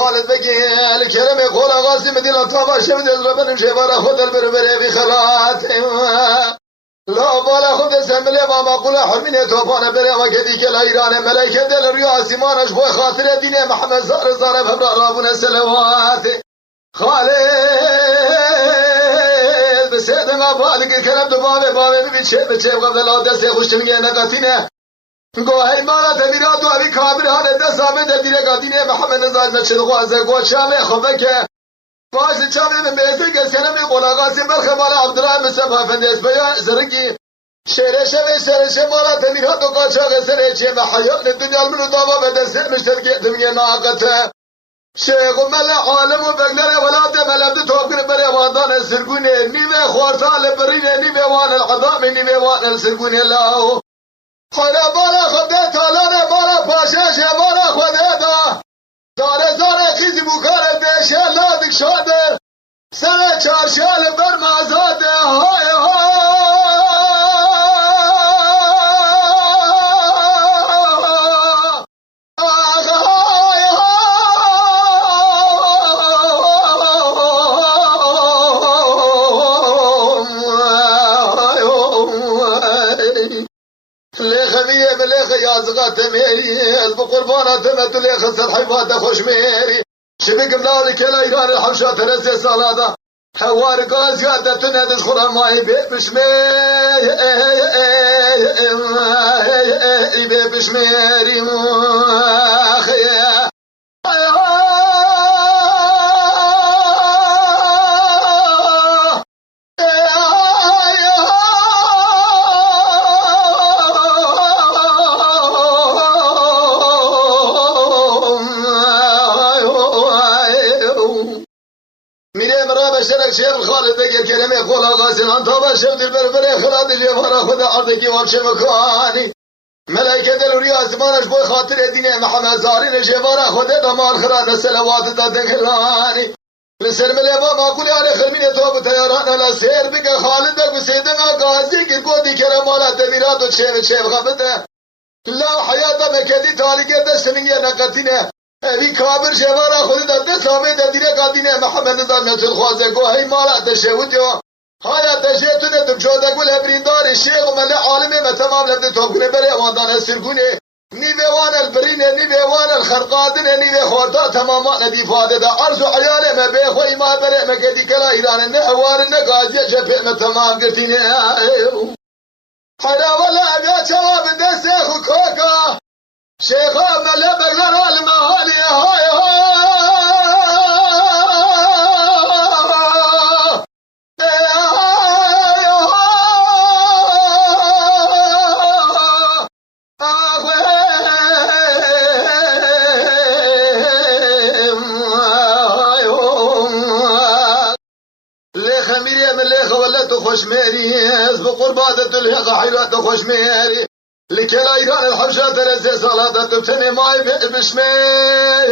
خالد بگیل کرم قول آغازی مدیل طابا شمد از ربنم شبارا خود البربره بی خلات لا بالا خود زمله و مقول حرمین توفان بره و کدی که ایران ملائکه دل روی آسمانش بوی خاطر دین محمد زار فبرا رابون سلوات خالد بسید ما بالک کرم دو بابه ببین چه قبل لا دست خوشتنگی نقاتینه گوهی مالا تبیرات و اوی کابر حال دست آمده دیره قاتینه محمد نزاز بچه خوازه گوشامه خوبه که باشه چاوی من بیسته کس کنم این قلاقاسی برخه مالا عبدالله مصطفى افندی اسبیا زرگی شیرشه مالا تبیرات و قاچاق سرچه و حیات دنیا المنو داوا به دسته مشترکی دمیه ناقته شیخ و مل عالم و بگلر ولاد ملمد توقن بری وادان سرگونه نیوه خوارتال برینه نیوه وان العظام نیوه وان السرگونه لاو خدا بارا خبده تالار بارا پاشش بارا خوده دا زاره خیزی بکار بیشه لادک شاده سر چارشال بر مازاده های از بقربانات مدلی خسر حیوات خوش میری شبکم لالک ایران الحبشة 3 سالادا حوار قازيات تندس خرم ماهي بشميري شیخ خالد بگیر کرمه قول آقاسی من تا باشم دل بربره خلاد جوارا خدا عرضکی وابشه مکانی ملائکه دل روی آسمانش بوی خاطر دین محمد زارین جوارا خدا دمال خراد سلوات دادن خلانی لسر ملیبا معقولی آره خرمین تو بطیاران علا سیر بگه خالد بگو سیدن آقازی که گودی کرمالا تبیرات و چیب خبته لا حیاتا مکدی تالیگه دستنگی نقطینه اوی کابر شوارا خود دست آمده دیره قادینه محمد نظام نسل خوازه گوهی مالا تشهود جو هایا تشهتونه تبشوده گل ابریندار شیخ و ملی عالمه و تمام لفته توبکنه بره واندان سرگونه نیوه وان البرینه نیوه وان الخرقادنه نیوه خورتا تماما ندیفاده دا عرض و عیاله ما بیخوی ما بره مکدی کلا ایرانه نه اوار نه گازیه جپه ما تمام گرتینه حدا ولا ابیا چواب دست خو کوکا شیخا ملی بگلر المحالی های خوش میری از بقربات الهق حیرات خوش میری لكل ايران الحبشة 3 سالات تبتني ماي بشميري